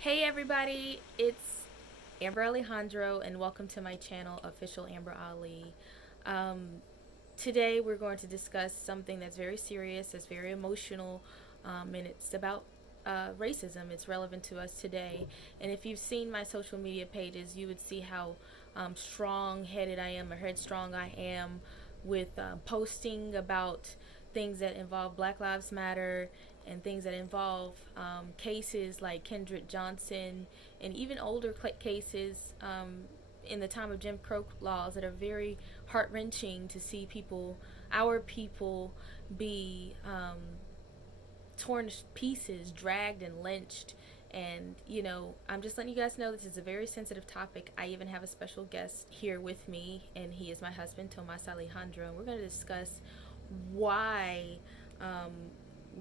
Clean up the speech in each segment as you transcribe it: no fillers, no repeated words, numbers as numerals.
Hey everybody, it's Amber Alejandro and welcome to my channel, Official Amber Ali. Um, Today we're going to discuss something that's very serious, it's very emotional, and it's about racism. It's relevant to us today. And if you've seen my social media pages, you would see how strong-headed I am or headstrong I am with posting about things that involve Black Lives Matter and things that involve cases like Kendrick Johnson and even older cases in the time of Jim Crow laws that are very heart wrenching to see people, our people, be torn to pieces, dragged and lynched. And, I'm just letting you guys know this is a very sensitive topic. I even have a special guest here with me, and he is my husband, Tomas Alejandro. And we're going to discuss why. Um,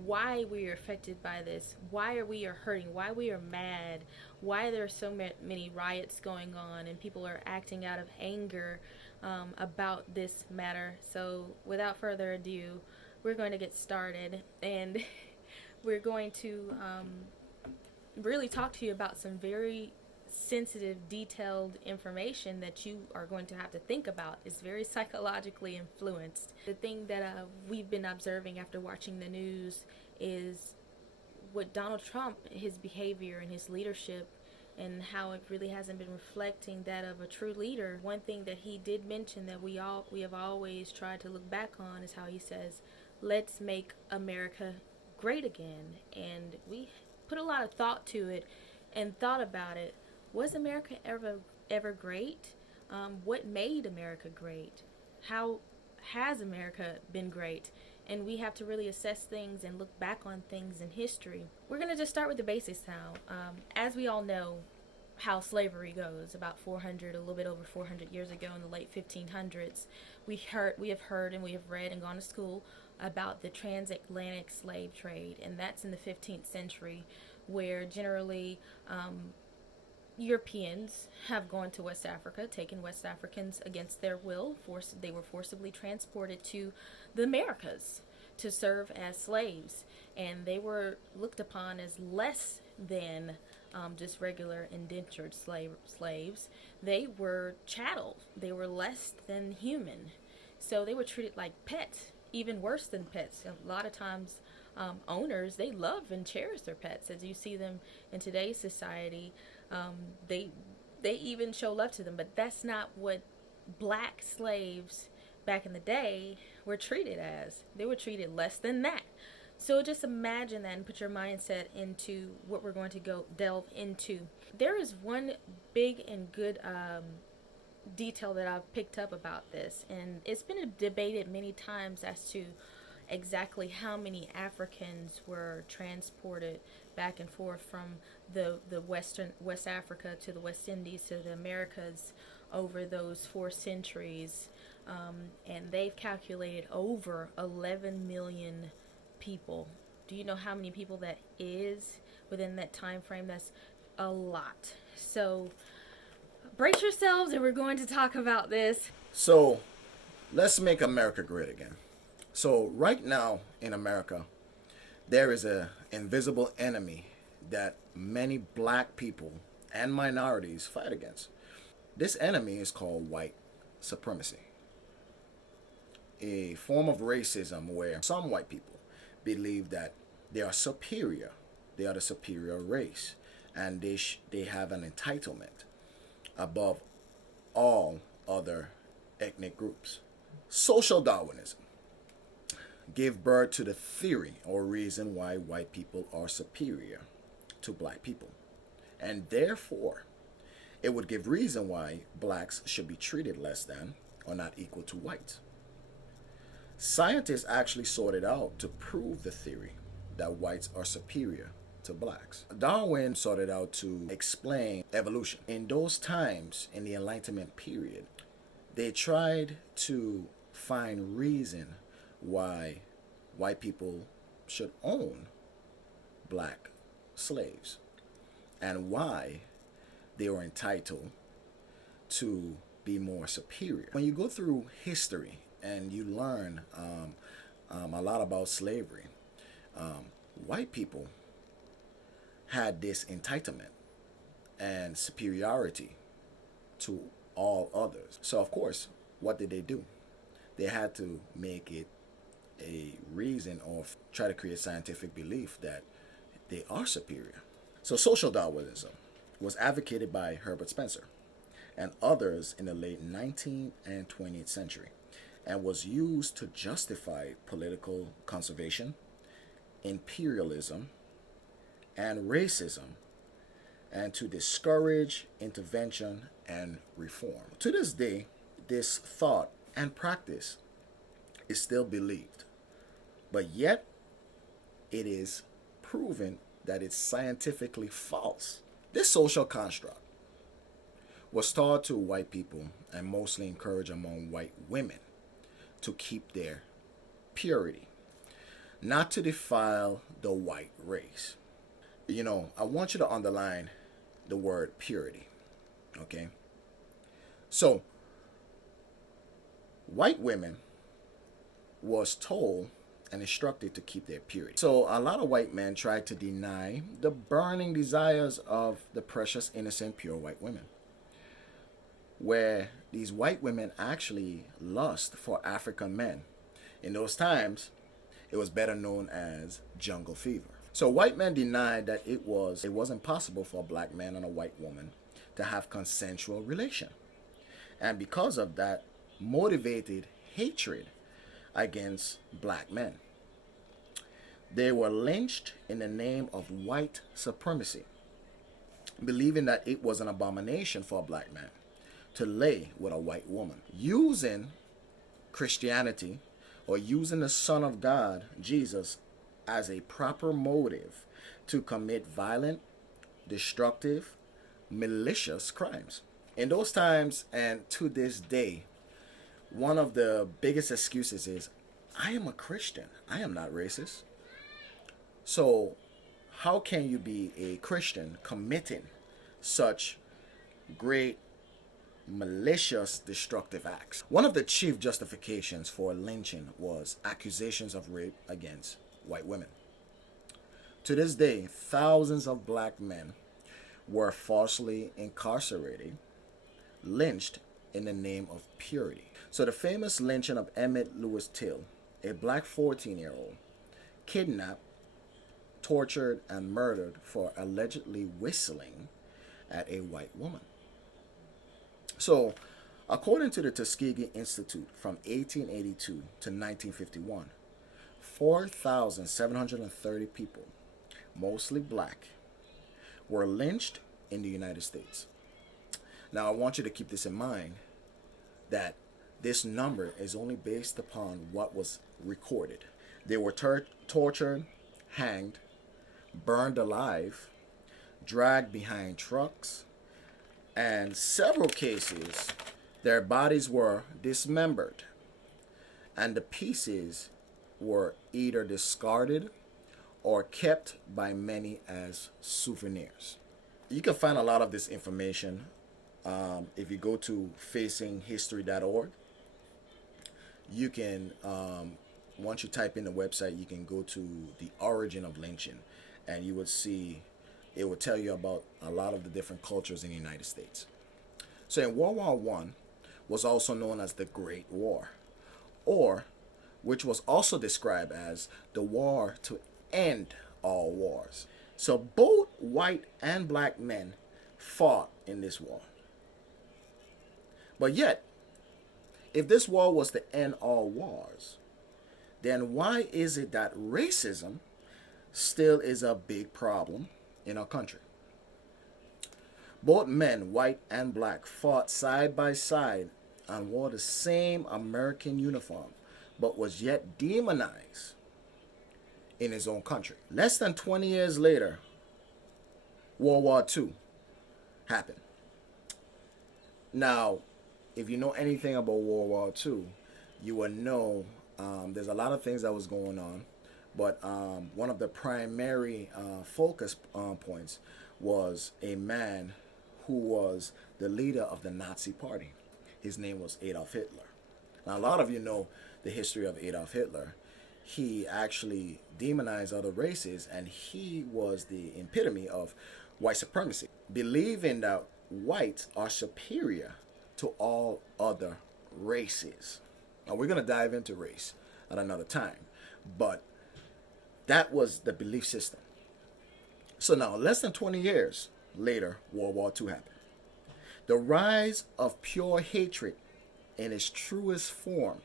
why we are affected by this, why we are hurting, why we are mad, why there are so many riots going on and people are acting out of anger about this matter. So without further ado, we're going to get started, and we're going to really talk to you about some very sensitive, detailed information that you are going to have to think about. Is very psychologically influenced. The thing that we've been observing after watching the news is what Donald Trump, his behavior and his leadership, and how it really hasn't been reflecting that of a true leader. One thing that he did mention that we have always tried to look back on is how he says, "Let's make America great again." And we put a lot of thought to it and thought about it. Was America ever great? What made America great? How has America been great? And we have to really assess things and look back on things in history. We're going to just start with the basics now. As we all know, how slavery goes, about 400, a little bit over 400 years ago in the late 1500s, we have heard and we have read and gone to school about the transatlantic slave trade, and that's in the 15th century, where generally Europeans have gone to West Africa, taken West Africans against their will. They were forcibly transported to the Americas to serve as slaves, and they were looked upon as less than just regular indentured slaves. They were chattel. They were less than human. So they were treated like pets, even worse than pets. A lot of times, owners, they love and cherish their pets, as you see them in today's society. Um, they they even show love to them, but that's not what black slaves back in the day were treated as. They were treated less than that. So just imagine that and put your mindset into what we're going to go delve into. There is one big and good detail that I've picked up about this, and it's been debated many times as to exactly how many Africans were transported back and forth from the West Africa to the West Indies to the Americas over those 4 centuries, and they've calculated over 11 million people. Do you know how many people that is within that time frame? That's a lot. So brace yourselves, and we're going to talk about this. So let's make America great again. So right now in America, there is a invisible enemy that many black people and minorities fight against. This enemy is called white supremacy, a form of racism where some white people believe that they are superior, they are the superior race, and they have an entitlement above all other ethnic groups. Social Darwinism gave birth to the theory or reason why white people are superior to black people. And therefore, it would give reason why blacks should be treated less than or not equal to whites. Scientists actually sorted out to prove the theory that whites are superior to blacks. Darwin sorted out to explain evolution. In those times, in the Enlightenment period, they tried to find reason why white people should own black slaves and why they were entitled to be more superior. When you go through history and you learn a lot about slavery, white people had this entitlement and superiority to all others. So, of course, what did they do? They had to make it a reason or try to create scientific belief that they are superior. So, social Darwinism was advocated by Herbert Spencer and others in the late 19th and 20th century and was used to justify political conservation, imperialism, and racism, and to discourage intervention and reform. To this day, this thought and practice is still believed, but yet it is proven that it's scientifically false. This social construct was taught to white people and mostly encouraged among white women to keep their purity, not to defile the white race. I want you to underline the word purity, okay? So, white women was told and instructed to keep their purity. So a lot of white men tried to deny the burning desires of the precious, innocent, pure white women, where these white women actually lust for African men. In those times, it was better known as jungle fever. So white men denied that it wasn't possible for a black man and a white woman to have consensual relation. And because of that, motivated hatred against black men. They were lynched in the name of white supremacy, believing that it was an abomination for a black man to lay with a white woman. Using Christianity or using the Son of God, Jesus, as a proper motive to commit violent, destructive, malicious crimes. In those times and to this day, one of the biggest excuses is, I am a Christian. I am not racist. So, how can you be a Christian committing such great, malicious, destructive acts? One of the chief justifications for lynching was accusations of rape against white women. To this day, thousands of black men were falsely incarcerated, lynched in the name of purity. So the famous lynching of Emmett Lewis Till, a black 14-year-old, kidnapped, tortured, and murdered for allegedly whistling at a white woman. So, according to the Tuskegee Institute, from 1882 to 1951, 4,730 people, mostly black, were lynched in the United States. Now, I want you to keep this in mind, that this number is only based upon what was recorded. They were tortured, hanged, burned alive, dragged behind trucks, and several cases, their bodies were dismembered, and the pieces were either discarded or kept by many as souvenirs. You can find a lot of this information if you go to facinghistory.org. You can, once you type in the website, you can go to the origin of lynching, and you would see, it will tell you about a lot of the different cultures in the United States. So in World War I was also known as the Great War, or which was also described as the war to end all wars. So both white and black men fought in this war. But yet, if this war was to end all wars, then why is it that racism still is a big problem in our country? Both men, white and black, fought side by side and wore the same American uniform, but was yet demonized in his own country. Less than 20 years later, World War II happened. Now, if you know anything about World War II, you will know there's a lot of things that was going on, but one of the primary focus points was a man who was the leader of the Nazi Party. His name was Adolf Hitler. Now, a lot of you know the history of Adolf Hitler. He actually demonized other races, and he was the epitome of white supremacy, believing that whites are superior to all other races. Now, we're going to dive into race at another time, but that was the belief system. So now, less than 20 years later, World War II happened. The rise of pure hatred in its truest form,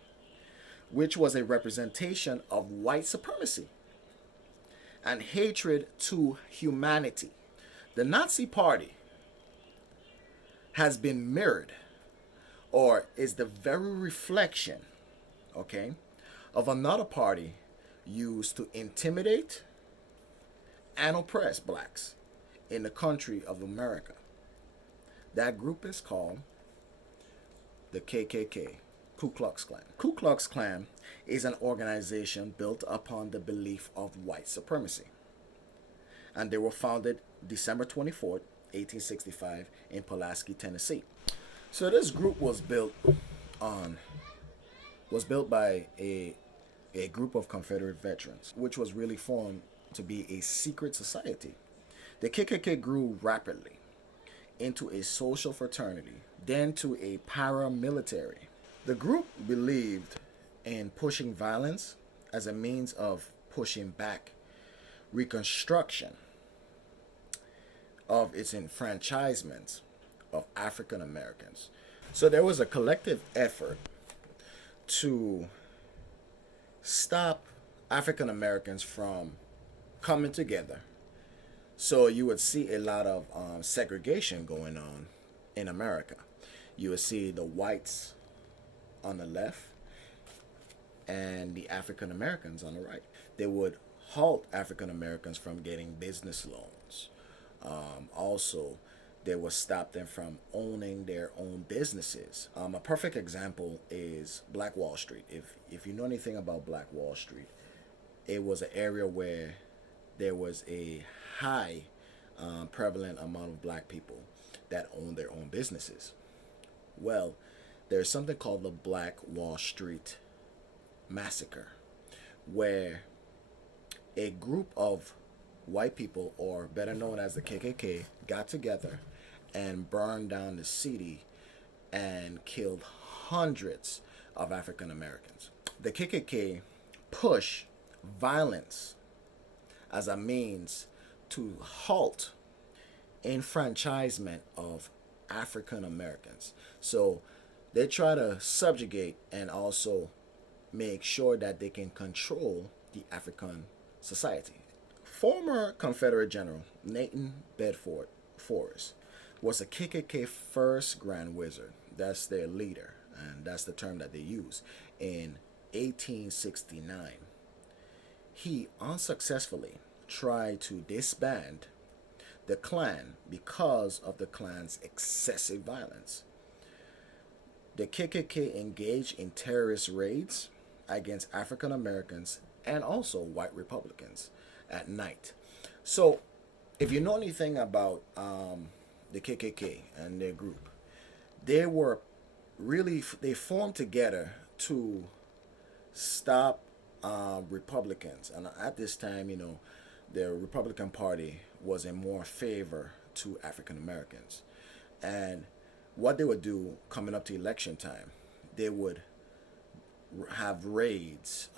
which was a representation of white supremacy and hatred to humanity. The Nazi Party has been mirrored, or is the very reflection, okay, of another party used to intimidate and oppress blacks in the country of America. That group is called the KKK, Ku Klux Klan. Ku Klux Klan is an organization built upon the belief of white supremacy. And they were founded December 24th, 1865 in Pulaski, Tennessee. So this group was built by a group of Confederate veterans, which was really formed to be a secret society. The KKK grew rapidly into a social fraternity, then to a paramilitary. The group believed in pushing violence as a means of pushing back reconstruction of its enfranchisement of African Americans. So there was a collective effort to stop African Americans from coming together. So you would see a lot of segregation going on in America. You would see the whites on the left and the African Americans on the right. They would halt African Americans from getting business loans. Also, they would stop them from owning their own businesses. A perfect example is Black Wall Street. If you know anything about Black Wall Street, it was an area where there was a high prevalent amount of black people that owned their own businesses. Well, there's something called the Black Wall Street Massacre, where a group of white people, or better known as the KKK, got together and burned down the city and killed hundreds of African Americans. The KKK pushed violence as a means to halt enfranchisement of African Americans. So they try to subjugate and also make sure that they can control the African society. Former Confederate General Nathan Bedford Forrest was a KKK first Grand Wizard. That's their leader, and that's the term that they use. In 1869, he unsuccessfully tried to disband the Klan because of the Klan's excessive violence. The KKK engaged in terrorist raids against African Americans and also white Republicans at night. So, if you know anything about the KKK and their group, they formed together to stop Republicans. And at this time, the Republican Party was in more favor to African Americans. And what they would do coming up to election time, they would have raids.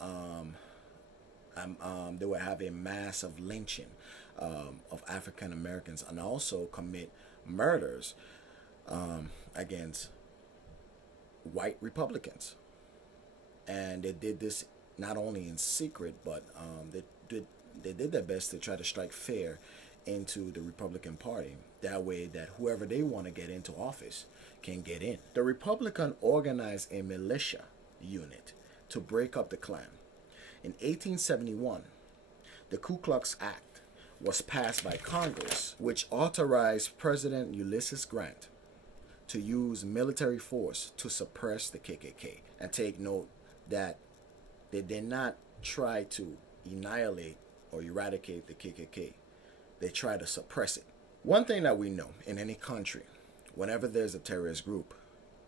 They would have a massive lynching of African Americans, and also commit murders against white Republicans. And they did this not only in secret, but they did their best to try to strike fear into the Republican Party. That way that whoever they want to get into office can get in. The Republican organized a militia unit to break up the Klan. In 1871, the Ku Klux Act was passed by Congress, which authorized President Ulysses Grant to use military force to suppress the KKK. And take note that they did not try to annihilate or eradicate the KKK. They tried to suppress it. One thing that we know in any country, whenever there's a terrorist group,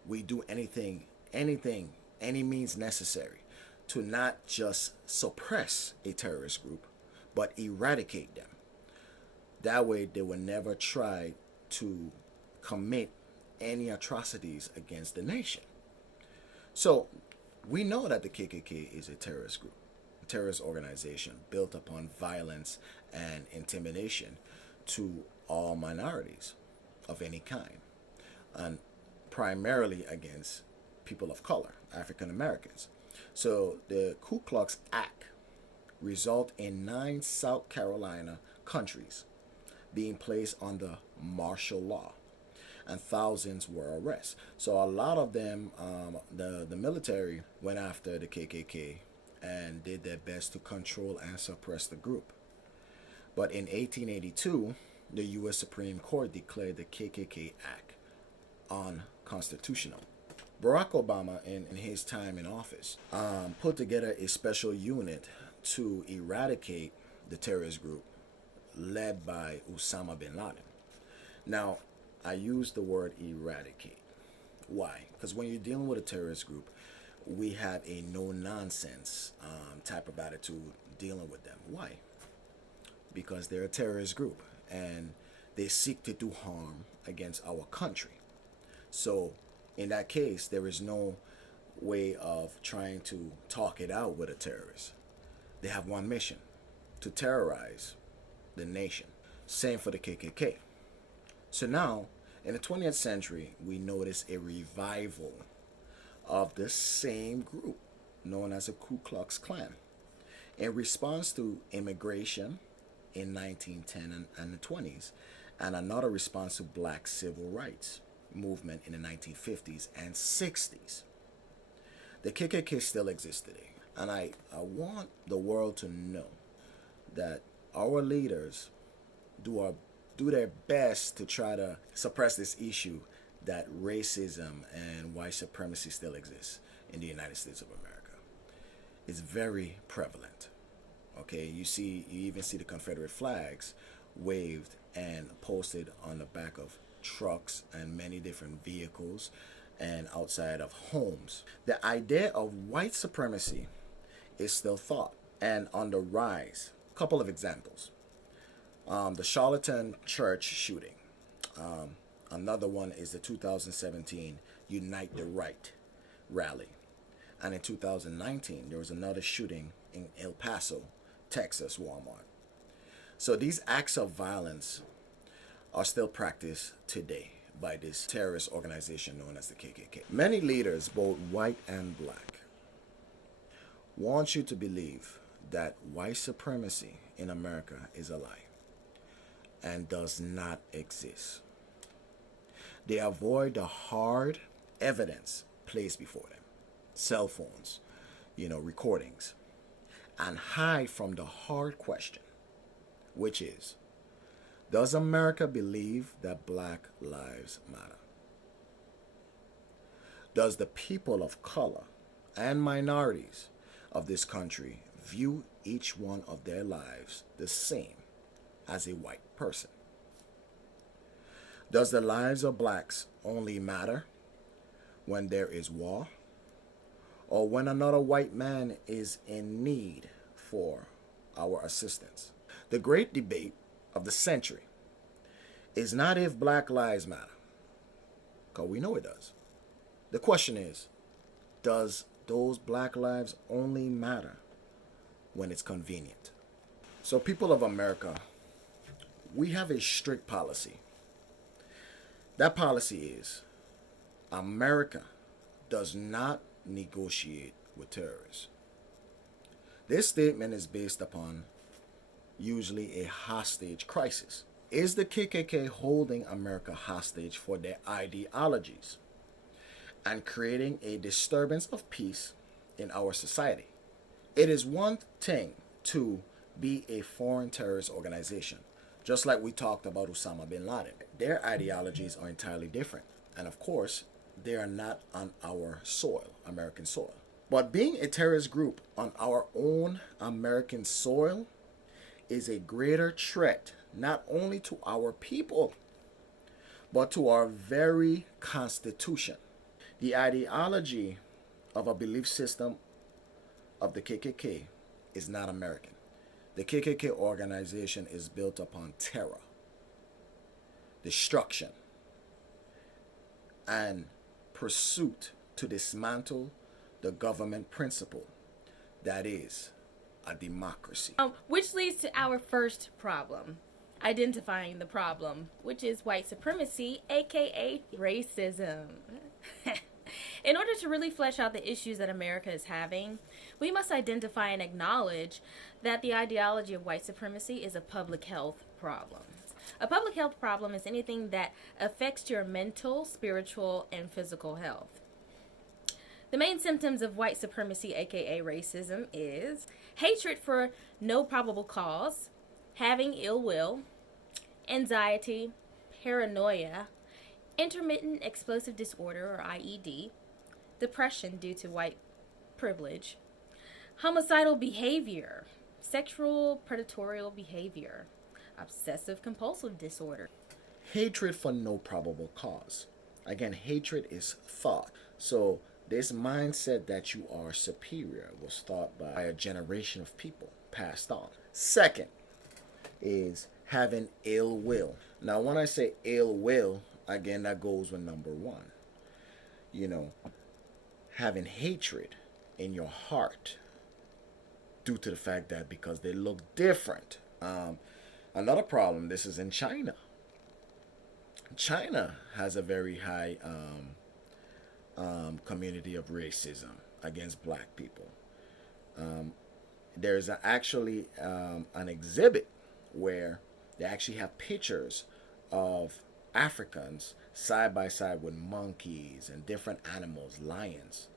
we do anything, any means necessary to not just suppress a terrorist group, but eradicate them. That way, they will never try to commit any atrocities against the nation. So, we know that the KKK is a terrorist group, a terrorist organization built upon violence and intimidation to all minorities of any kind, and primarily against people of color, African Americans. So, the Ku Klux Act result in 9 South Carolina countries being placed under martial law, and thousands were arrested. So a lot of them, the military went after the KKK and did their best to control and suppress the group. But in 1882, the U.S. Supreme Court declared the KKK Act unconstitutional. Barack Obama, in his time in office, put together a special unit to eradicate the terrorist group led by Osama bin Laden. Now, I use the word eradicate. Why? Because when you're dealing with a terrorist group, we have a no nonsense type of attitude dealing with them. Why? Because they're a terrorist group and they seek to do harm against our country. So, in that case, there is no way of trying to talk it out with a terrorist. They have one mission: to terrorize the nation. Same for the KKK. So now, in the 20th century, we notice a revival of the same group known as the Ku Klux Klan in response to immigration in 1910 and the 20s, and another response to black civil rights movement in the 1950s and 60s. The KKK still exists today, and I want the world to know that our leaders do their best to try to suppress this issue that racism and white supremacy still exists in the United States of America. It's very prevalent. Okay, you even see the Confederate flags waved and posted on the back of trucks and many different vehicles and outside of homes. The idea of white supremacy is still thought and on the rise. Couple of examples: the Charlottesville church shooting. Another one is the 2017 Unite the Right rally. And in 2019, there was another shooting in El Paso, Texas Walmart. So these acts of violence are still practiced today by this terrorist organization known as the KKK. Many leaders, both white and black, want you to believe that white supremacy in America is a lie and does not exist. They avoid the hard evidence placed before them, cell phones, recordings, and hide from the hard question, which is, does America believe that Black lives matter? Does the people of color and minorities of this country view each one of their lives the same as a white person? Does the lives of blacks only matter when there is war, or when another white man is in need for our assistance? The great debate of the century is not if black lives matter, because we know it does. The question is, does those black lives only matter when it's convenient? So, people of America, we have a strict policy. That policy is, America does not negotiate with terrorists. This statement is based upon usually a hostage crisis. Is the KKK holding America hostage for their ideologies and creating a disturbance of peace in our society? It is one thing to be a foreign terrorist organization, just like we talked about Osama bin Laden. Their ideologies are entirely different, and of course, they are not on our soil, American soil. But being a terrorist group on our own American soil is a greater threat not only to our people, but to our very Constitution. The ideology of a belief system of the KKK is not American. The KKK organization is built upon terror. destruction, and pursuit to dismantle the government principle that is a democracy. Which leads to our first problem, identifying the problem, which is white supremacy, aka racism. In order to really flesh out the issues that America is having, we must identify and acknowledge that the ideology of white supremacy is a public health problem. A public health problem is anything that affects your mental, spiritual, and physical health. The main symptoms of white supremacy, aka racism, is hatred for no probable cause, having ill will, anxiety, paranoia, intermittent explosive disorder or IED, depression due to white privilege, homicidal behavior, sexual predatory behavior, obsessive compulsive disorder. Hatred for no probable cause. Again, hatred is thought. So this mindset that you are superior was thought by a generation of people passed on. Second is having ill will. Now, when I say ill will, again, that goes with number one. You know, having hatred in your heart due to the fact that because they look different. Another problem, this is in China. China has a very high community of racism against black people. There's actually an exhibit where they actually have pictures of Africans side by side with monkeys and different animals, lions,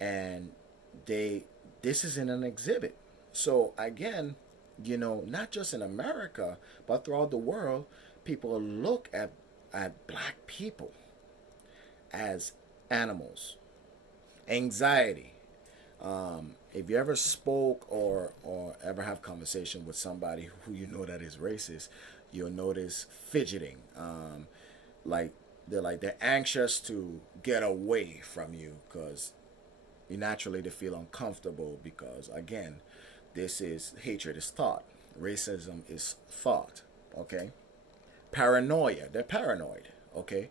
and this is in an exhibit. So again, you know, not just in America but throughout the world, people look at black people as animals. Anxiety. If you ever spoke or ever have conversation with somebody who you know that is racist, you'll notice fidgeting. Like they're anxious to get away from you because you naturally they feel uncomfortable because again, this is hatred is thought. Racism is thought. Okay. Paranoia. They're paranoid. Okay.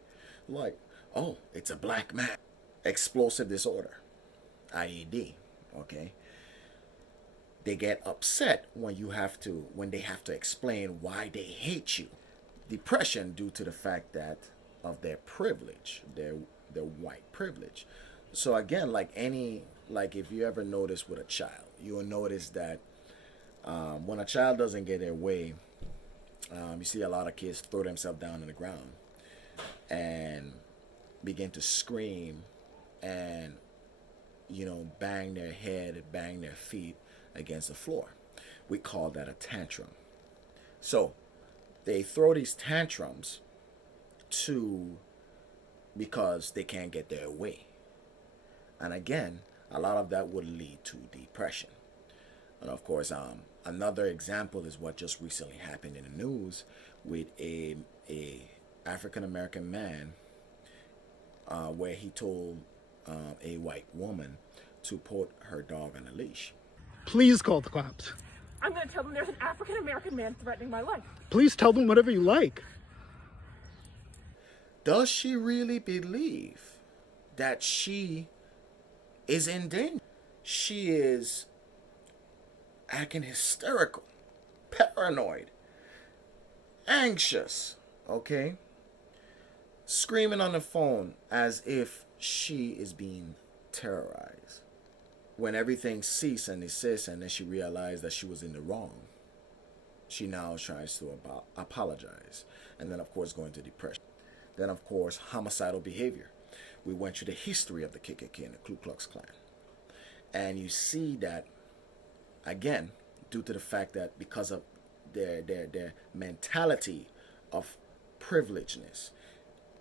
Like, oh, it's a black man. Explosive disorder. IED. Okay. They get upset when they have to explain why they hate you. Depression due to the fact that of their privilege, their white privilege. So again, like if you ever notice with a child, you will notice that when a child doesn't get their way, you see a lot of kids throw themselves down on the ground and begin to scream and bang their head, bang their feet against the floor. We call that a tantrum. So they throw these tantrums because they can't get their way. And again, a lot of that would lead to depression. And of course, another example is what just recently happened in the news with a African American man where he told a white woman to put her dog on a leash. Please call the cops. I'm going to tell them there's an African American man threatening my life. Please tell them whatever you like. Does she really believe that she is in danger? She is acting hysterical, paranoid, anxious, okay? Screaming on the phone as if she is being terrorized. When everything ceased and desist and then she realized that she was in the wrong, she now tries to apologize. And then, of course, going to depression. Then, of course, homicidal behavior. We went through the history of the KKK and the Ku Klux Klan. And you see that, again, due to the fact that because of their mentality of privilegedness,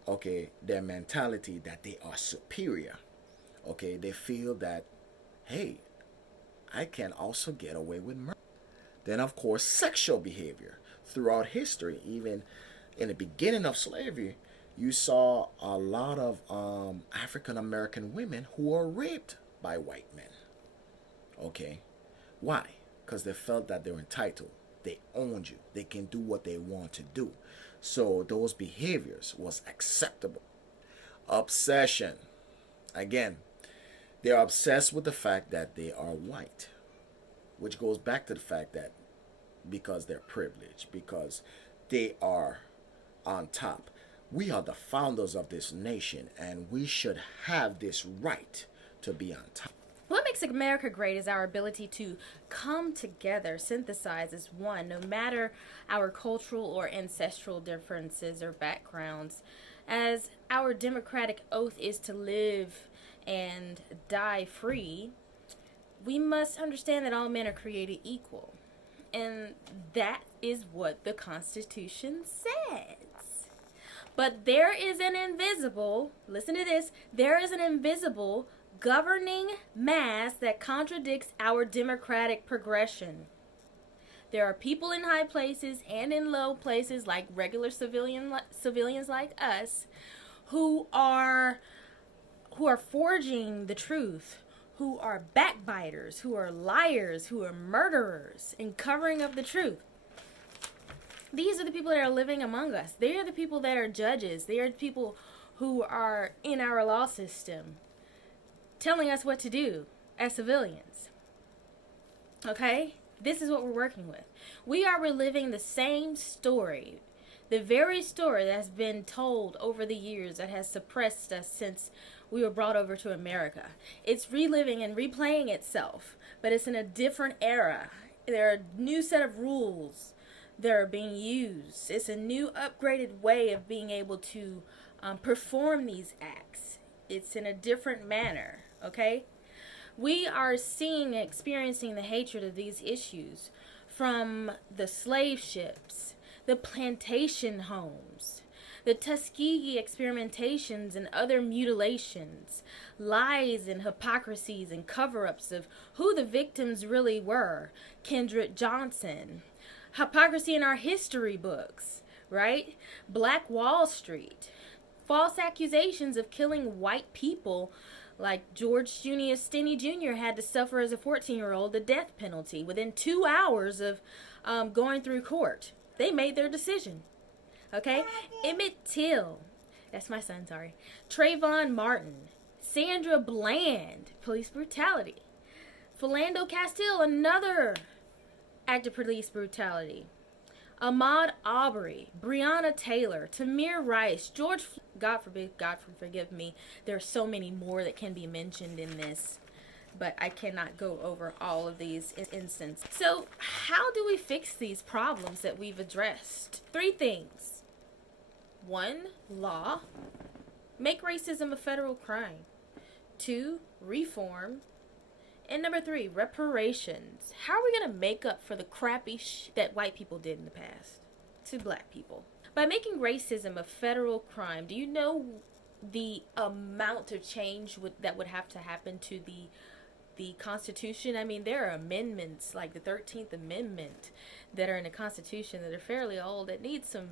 okay, their mentality that they are superior, okay, they feel that, hey, I can also get away with murder. Then, of course, sexual behavior. Throughout history, even in the beginning of slavery, you saw a lot of African American women who were raped by white men. Okay, why? Because they felt that they were entitled. They owned you. They can do what they want to do. So those behaviors was acceptable. Obsession. Again, they're obsessed with the fact that they are white, which goes back to the fact that because they're privileged, because they are on top. We are the founders of this nation, and we should have this right to be on top. What makes America great is our ability to come together, synthesize as one, no matter our cultural or ancestral differences or backgrounds. As our democratic oath is to live and die free, we must understand that all men are created equal. And that is what the Constitution says. But there is an invisible, listen to this, there is an invisible governing mass that contradicts our democratic progression. There are people in high places and in low places, like regular civilians like us, who are forging the truth, who are backbiters, who are liars, who are murderers, and covering up the truth. These are the people that are living among us. They are the people that are judges. They are the people who are in our law system, telling us what to do as civilians. Okay? This is what we're working with. We are reliving the same story, the very story that's been told over the years that has suppressed us since we were brought over to America. It's reliving and replaying itself, but it's in a different era. There are a new set of rules that are being used. It's a new upgraded way of being able to perform these acts. It's in a different manner, okay? We are seeing and experiencing the hatred of these issues from the slave ships, the plantation homes, the Tuskegee experimentations and other mutilations, lies and hypocrisies and cover-ups of who the victims really were, Kendrick Johnson, hypocrisy in our history books, right? Black Wall Street, false accusations of killing white people, like George Junius Stinney Jr. had to suffer as a 14-year-old the death penalty within 2 hours of going through court. They made their decision. Okay? Emmett Till, that's my son, sorry. Trayvon Martin, Sandra Bland, police brutality. Philando Castile, another act of police brutality. Ahmaud Arbery, Breonna Taylor, Tamir Rice, George, God forgive me. There are so many more that can be mentioned in this, but I cannot go over all of these instances. So how do we fix these problems that we've addressed? 3 things. 1, law. Make racism a federal crime. 2, reform. And number 3, reparations. How are we going to make up for the crappy that white people did in the past to black people? By making racism a federal crime, do you know the amount of change that would have to happen to the Constitution? I mean, there are amendments like the 13th Amendment that are in the Constitution that are fairly old that need some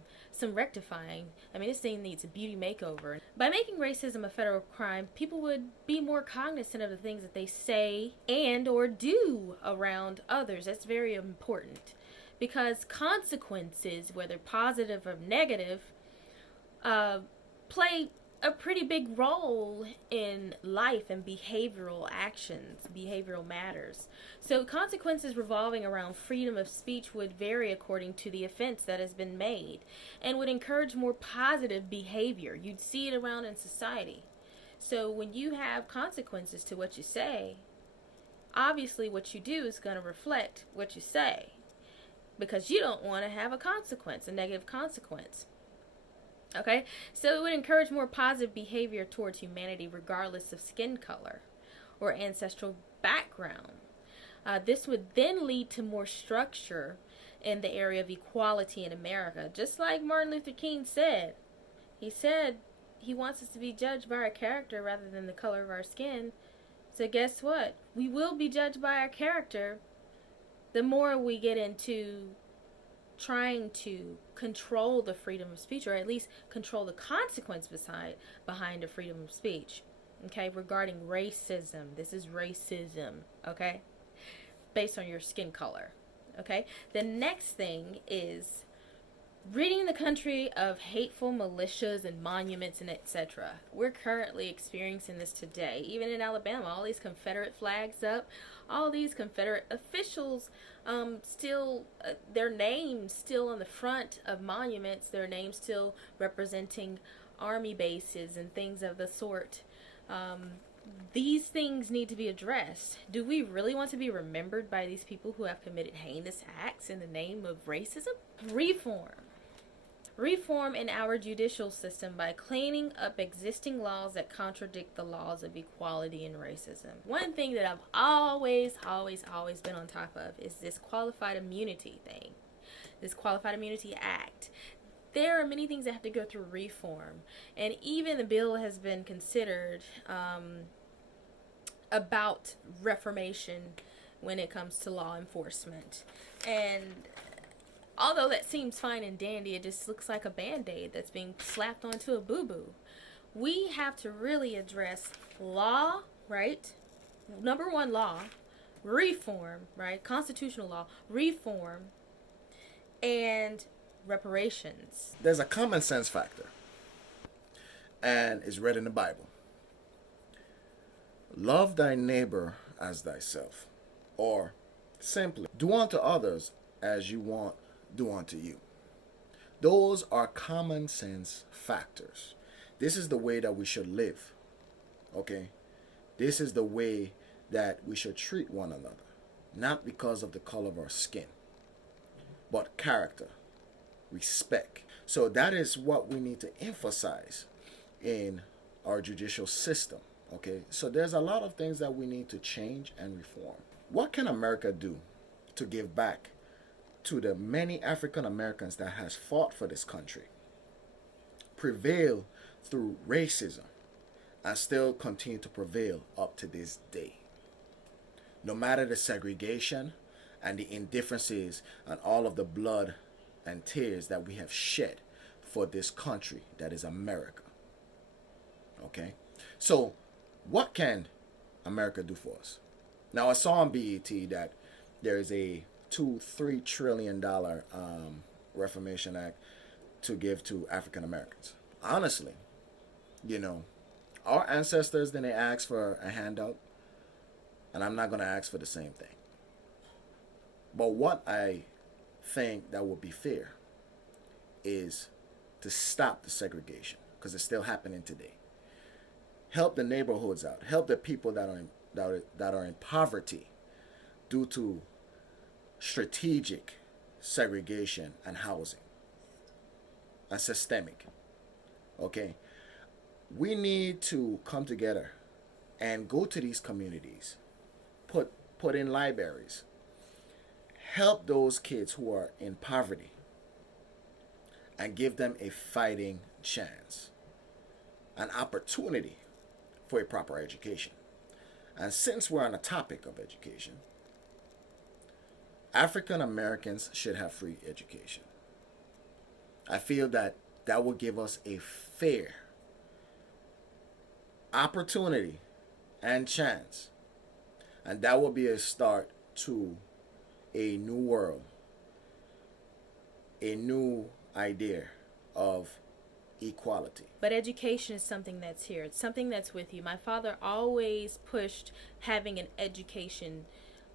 rectifying. I mean, this thing needs a beauty makeover. By making racism a federal crime, people would be more cognizant of the things that they say and or do around others. That's very important because consequences, whether positive or negative, play a pretty big role in life and behavioral actions, behavioral matters. So consequences revolving around freedom of speech would vary according to the offense that has been made and would encourage more positive behavior. You'd see it around in society. So when you have consequences to what you say, obviously what you do is going to reflect what you say because you don't want to have a consequence, a negative consequence. Okay, so it would encourage more positive behavior towards humanity regardless of skin color or ancestral background. This would then lead to more structure in the area of equality in America. Just like Martin Luther King said. He said he wants us to be judged by our character rather than the color of our skin. So guess what? We will be judged by our character the more we get into trying to control the freedom of speech, or at least control the consequence behind the freedom of speech. Okay, regarding racism. This is racism, okay? Based on your skin color, Okay? The next thing is ridding the country of hateful militias and monuments and etc. We're currently experiencing this today. Even in Alabama, all these Confederate flags up, all these Confederate officials still, their names still on the front of monuments, their names still representing army bases and things of the sort. These things need to be addressed. Do we really want to be remembered by these people who have committed heinous acts in the name of racism? Reform in our judicial system by cleaning up existing laws that contradict the laws of equality and racism. One thing that I've always been on top of is this qualified immunity thing, this Qualified Immunity Act. There are many things that have to go through reform, and even the bill has been considered about reformation when it comes to law enforcement. And although that seems fine and dandy, it just looks like a band-aid that's being slapped onto a boo-boo. We have to really address law, right? Number one, law, reform, right? Constitutional law, reform, and reparations. There's a common sense factor, and it's read in the Bible. Love thy neighbor as thyself, or simply, do unto others as you want do unto you. Those are common sense factors. This is the way that we should live. Okay? This is the way that we should treat one another. Not because of the color of our skin, but character, respect. So that is what we need to emphasize in our judicial system. Okay? So there's a lot of things that we need to change and reform. What can America do to give back to the many African Americans that has fought for this country, prevail through racism, and still continue to prevail up to this day? No matter the segregation and the indifferences and all of the blood and tears that we have shed for this country that is America. Okay? So, what can America do for us? Now, I saw on BET that there is a $2-3 trillion Reformation Act to give to African Americans. Honestly, our ancestors didn't ask for a handout, and I'm not going to ask for the same thing. But what I think that would be fair is to stop the segregation, because it's still happening today. Help the neighborhoods out. Help the people that are in poverty due to strategic segregation and housing and systemic. Okay? We need to come together and go to these communities, put in libraries, help those kids who are in poverty, and give them a fighting chance, an opportunity for a proper education. And since we're on the topic of education, African Americans should have free education. I feel that that will give us a fair opportunity and chance. And that will be a start to a new world, a new idea of equality. But education is something that's here. It's something that's with you. My father always pushed having an education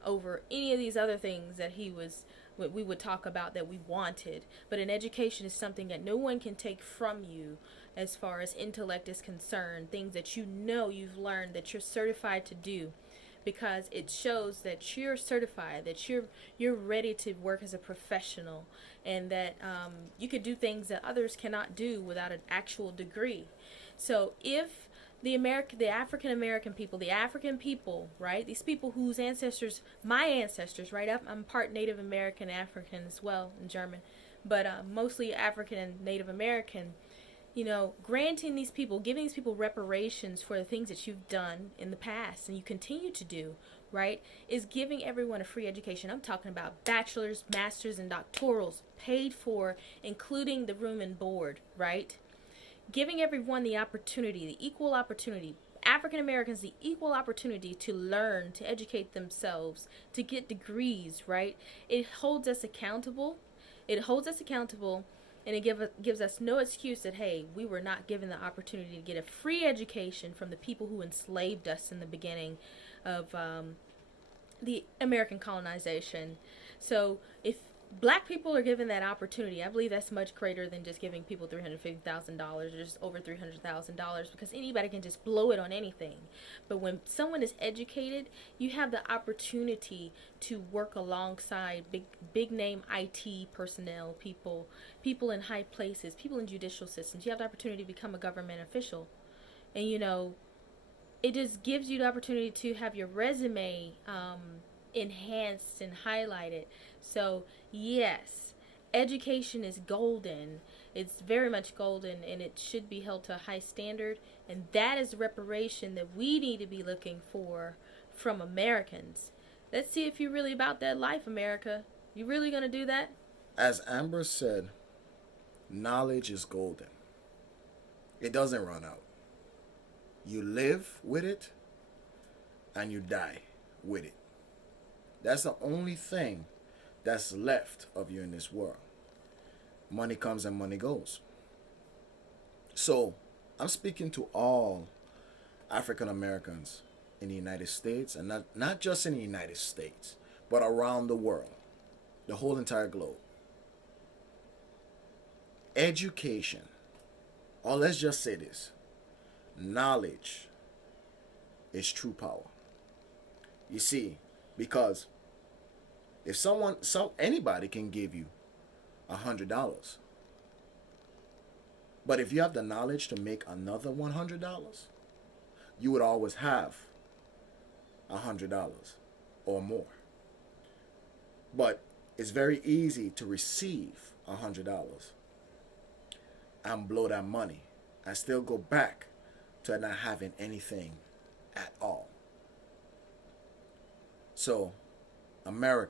over any of these other things that we would talk about that we wanted. But an education is something that no one can take from you as far as intellect is concerned, things that you've learned, that you're certified to do, because it shows that you're certified, that you're ready to work as a professional, and that you could do things that others cannot do without an actual degree. So if the African American people, the African people, right? These people whose ancestors, my ancestors, right? I'm part Native American, African as well, and German, but mostly African and Native American. Granting these people, giving these people reparations for the things that you've done in the past and you continue to do, right, is giving everyone a free education. I'm talking about bachelor's, master's, and doctorals paid for, including the room and board, right? Giving everyone the opportunity, the equal opportunity. African Americans the equal opportunity to learn, to educate themselves, to get degrees, right? It holds us accountable. It holds us accountable, and it gives us no excuse that, hey, we were not given the opportunity to get a free education from the people who enslaved us in the beginning of the American colonization. So if black people are given that opportunity, I believe that's much greater than just giving people $350,000 or just over $300,000, because anybody can just blow it on anything. But when someone is educated, you have the opportunity to work alongside big name IT personnel, people in high places, people in judicial systems. You have the opportunity to become a government official. And it just gives you the opportunity to have your resume enhanced and highlighted. So yes, education is golden. It's very much golden, and it should be held to a high standard. And that is the reparation that we need to be looking for from Americans. Let's see if you're really about that life, America. You really gonna do that? As Amber said, knowledge is golden. It doesn't run out. You live with it and you die with it. That's the only thing that's left of you in this world. Money comes and money goes. So I'm speaking to all African Americans in the United States, and not just in the United States, but around the world, the whole entire globe. Education, or let's just say this, knowledge is true power. You see, because if anybody can give you $100, but if you have the knowledge to make another $100, you would always have $100 or more. But it's very easy to receive $100 and blow that money and still go back to not having anything at all. So, America,